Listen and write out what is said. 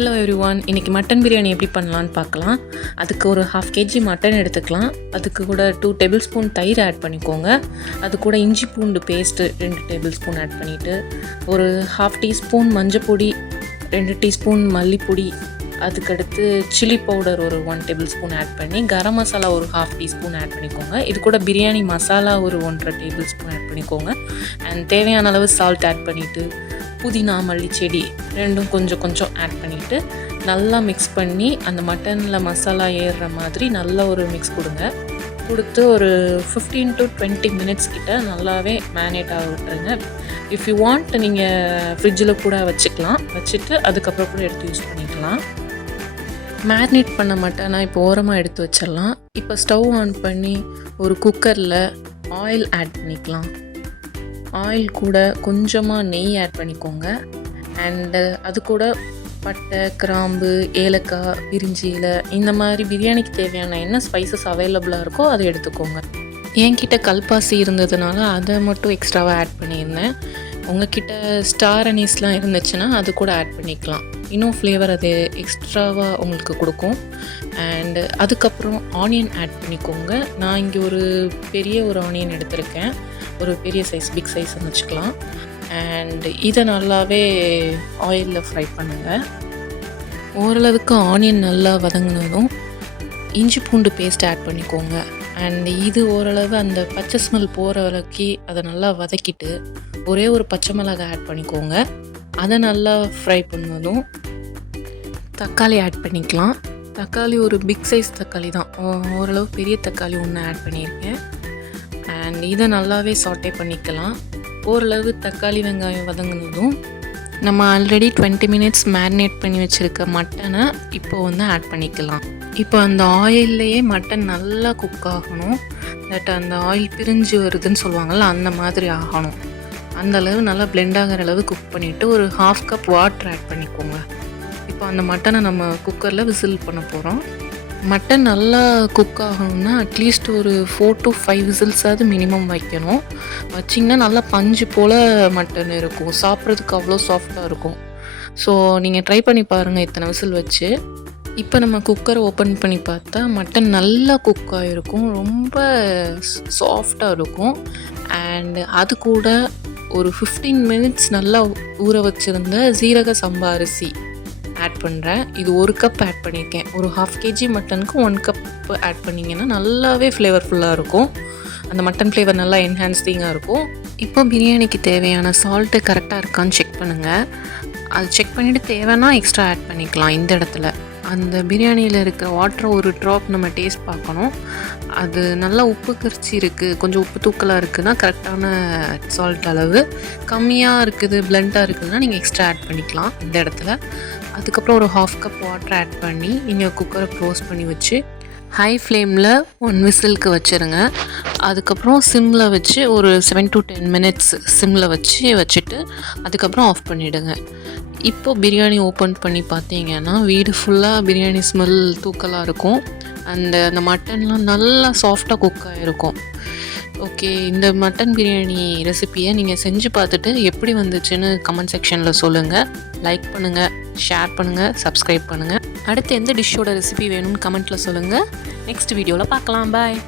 Hello everyone, இன்றைக்கி mutton biryani எப்படி பண்ணலான்னு பார்க்கலாம். அதுக்கு ஒரு 1/2 kg மட்டன் எடுத்துக்கலாம். அதுக்கு கூட 2 டேபிள் ஸ்பூன் தயிர் ஆட் பண்ணிக்கோங்க. அது கூட இஞ்சி பூண்டு பேஸ்ட்டு 2 டேபிள் ஸ்பூன் ஆட் பண்ணிவிட்டு, ஒரு 1/2 டீஸ்பூன் மஞ்சப்பொடி, 2 டீஸ்பூன் மல்லிப்பொடி, அதுக்கடுத்து சில்லி பவுடர் ஒரு 1 டேபிள் ஸ்பூன் ஆட் பண்ணி, கரம் மசாலா ஒரு 1/2 டீஸ்பூன் ஆட் பண்ணிக்கோங்க. இது கூட பிரியாணி மசாலா ஒரு 1.5 டேபிள் ஸ்பூன் ஆட் பண்ணிக்கோங்க. அண்ட் தேவையான அளவு சால்ட் ஆட் பண்ணிவிட்டு, புதினா மல்லி செடி ரெண்டும் கொஞ்சம் கொஞ்சம் ஆட் பண்ணிவிட்டு நல்லா மிக்ஸ் பண்ணி அந்த மட்டனில் மசாலா ஏறுற மாதிரி நல்ல ஒரு மிக்ஸ் கொடுத்து ஒரு 15 to 20 மினிட்ஸ் கிட்ட நல்லாவே மேரினேட் ஆக விட்டுருங்க. இஃப் யூ வாண்ட் நீங்கள் ஃப்ரிட்ஜில் கூட வச்சுட்டு அதுக்கப்புறம் கூட எடுத்து யூஸ் பண்ணிக்கலாம். மேரினேட் பண்ண மட்டனை இப்போ ஓரமாக எடுத்து வச்சிடலாம். இப்போ ஸ்டவ் ஆன் பண்ணி ஒரு குக்கரில் ஆயில் ஆட் பண்ணிக்கலாம். ஆயில் கூட கொஞ்சமாக நெய் ஆட் பண்ணிக்கோங்க. அண்டு அது கூட பட்டை, கிராம்பு, ஏலக்காய், பிரிஞ்சி இலை, இந்த மாதிரி பிரியாணிக்கு தேவையான என்ன ஸ்பைசஸ் அவைலபிளாக இருக்கோ அதை எடுத்துக்கோங்க. என்கிட்ட கல்பாசி இருந்ததுனால அதை மட்டும் எக்ஸ்ட்ராவாக ஆட் பண்ணியிருந்தேன். உங்ககிட்ட ஸ்டார் அனீஸ்லாம் இருந்துச்சுன்னா அது கூட ஆட் பண்ணிக்கலாம். இன்னும் ஃப்ளேவர் அது எக்ஸ்ட்ராவாக உங்களுக்கு கொடுக்கும். அண்டு அதுக்கப்புறம் ஆனியன் ஆட் பண்ணிக்கோங்க. நான் இங்கே ஒரு பெரிய ஒரு ஆனியன் எடுத்திருக்கேன். ஒரு பெரிய சைஸ், பிக் சைஸ்ன்னு வச்சுக்கலாம். அண்ட் இதை நல்லாவே ஆயிலில் ஃப்ரை பண்ணுங்கள். ஓரளவுக்கு ஆனியன் நல்லா வதங்கினதும் இஞ்சி பூண்டு பேஸ்ட் ஆட் பண்ணிக்கோங்க. அண்ட் இது ஓரளவு அந்த பச்சை ஸ்மெல் போகிற வரைக்கும் அதை நல்லா வதக்கிட்டு ஒரே ஒரு பச்சை மிளகாய் ஆட் பண்ணிக்கோங்க. அதை நல்லா ஃப்ரை பண்ணதும் தக்காளி ஆட் பண்ணிக்கலாம். தக்காளி ஒரு பிக் சைஸ் தக்காளி தான், ஓரளவு பெரிய தக்காளி ஒன்று ஆட் பண்ணியிருக்கேன். அண்ட் இதை நல்லாவே சாட்டே பண்ணிக்கலாம். ஓரளவு தக்காளி வெங்காயம் வதங்கினதும் நம்ம ஆல்ரெடி 20 மினிட்ஸ் மேரினேட் பண்ணி வச்சுருக்க மட்டனை இப்போ ஆட் பண்ணிக்கலாம். இப்போ அந்த ஆயில்லையே மட்டன் நல்லா குக் ஆகணும். அந்த ஆயில் பிரிஞ்சு வருதுன்னு சொல்லுவாங்கள்ல, அந்த மாதிரி ஆகணும். அந்த அளவு நல்லா பிளெண்ட் ஆகிற அளவு குக் பண்ணிவிட்டு ஒரு 1/2 கப் வாட்டர் ஆட் பண்ணிக்கோங்க. இப்போ அந்த மட்டனை நம்ம குக்கரில் விசில் பண்ண போகிறோம். மட்டன் நல்லா குக் ஆகணும்னா அட்லீஸ்ட் ஒரு 4 to 5 விசில்ஸாவது மினிமம் வைக்கணும். வச்சிங்கன்னா நல்லா பஞ்சு போல் மட்டன் இருக்கும், சாப்பிட்றதுக்கு அவ்வளோ சாஃப்டாக இருக்கும். ஸோ நீங்கள் ட்ரை பண்ணி பாருங்கள் இத்தனை விசில் வச்சு. இப்போ நம்ம குக்கரை ஓப்பன் பண்ணி பார்த்தா மட்டன் நல்லா குக் ஆகிருக்கும், ரொம்ப சாஃப்டாக இருக்கும். அண்ட் அது கூட ஒரு 15 மினிட்ஸ் நல்லா ஊற வச்சுருந்த ஜீரக சம்பா அரிசி ஆட் பண்ணுறேன். இது 1 கப் ஆட் பண்ணியிருக்கேன். ஒரு 1/2 kg மட்டனுக்கு 1 கப் ஆட் பண்ணிங்கன்னா நல்லாவே ஃப்ளேவர்ஃபுல்லாக இருக்கும். அந்த மட்டன் ஃப்ளேவர் நல்லா என்ஹான்ஸ்டிங்காக இருக்கும். இப்போ பிரியாணிக்கு தேவையான சால்ட்டு கரெக்டாக இருக்கான்னு செக் பண்ணுங்கள். அது செக் பண்ணிவிட்டு தேவைன்னா எக்ஸ்ட்ரா ஆட் பண்ணிக்கலாம். இந்த இடத்துல அந்த பிரியாணியில் இருக்கிற வாட்டரை ஒரு ட்ராப் நம்ம டேஸ்ட் பார்க்கணும். அது நல்லா உப்பு கரிச்சி இருக்குது, கொஞ்சம் உப்பு தூக்கலாக இருக்குதுன்னா கரெக்டான சால்ட் அளவு. கம்மியாக இருக்குது, பிளண்ட்டாக இருக்குதுன்னா நீங்கள் எக்ஸ்ட்ரா ஆட் பண்ணிக்கலாம் இந்த இடத்துல. அதுக்கப்புறம் ஒரு 1/2 கப் வாட்டர் ஆட் பண்ணி நீங்கள் குக்கரை க்ளோஸ் பண்ணி வச்சு ஹை ஃப்ளேமில் 1 விசிலுக்கு வச்சுருங்க. அதுக்கப்புறம் சிம்மில் வச்சு ஒரு 7 to 10 மினிட்ஸ் சிம்மில் வச்சுட்டு அதுக்கப்புறம் ஆஃப் பண்ணிவிடுங்க. இப்போது பிரியாணி ஓப்பன் பண்ணி பார்த்தீங்கன்னா வீடு ஃபுல்லாக பிரியாணி ஸ்மெல் தூக்கலாக இருக்கும். அந்த மட்டன்லாம் நல்லா சாஃப்டாக குக் ஆகிருக்கும். ஓகே, இந்த மட்டன் பிரியாணி ரெசிப்பியை நீங்கள் செஞ்சு பார்த்துட்டு எப்படி வந்துச்சுன்னு கமெண்ட் செக்ஷனில் சொல்லுங்கள். லைக் பண்ணுங்கள், ஷேர் பண்ணுங்கள், சப்ஸ்கிரைப் பண்ணுங்கள். அடுத்து எந்த டிஷ்ஷோட ரெசிபி வேணும்னு கமெண்ட்டில் சொல்லுங்கள். நெக்ஸ்ட் வீடியோவில் பார்க்கலாம். பாய்.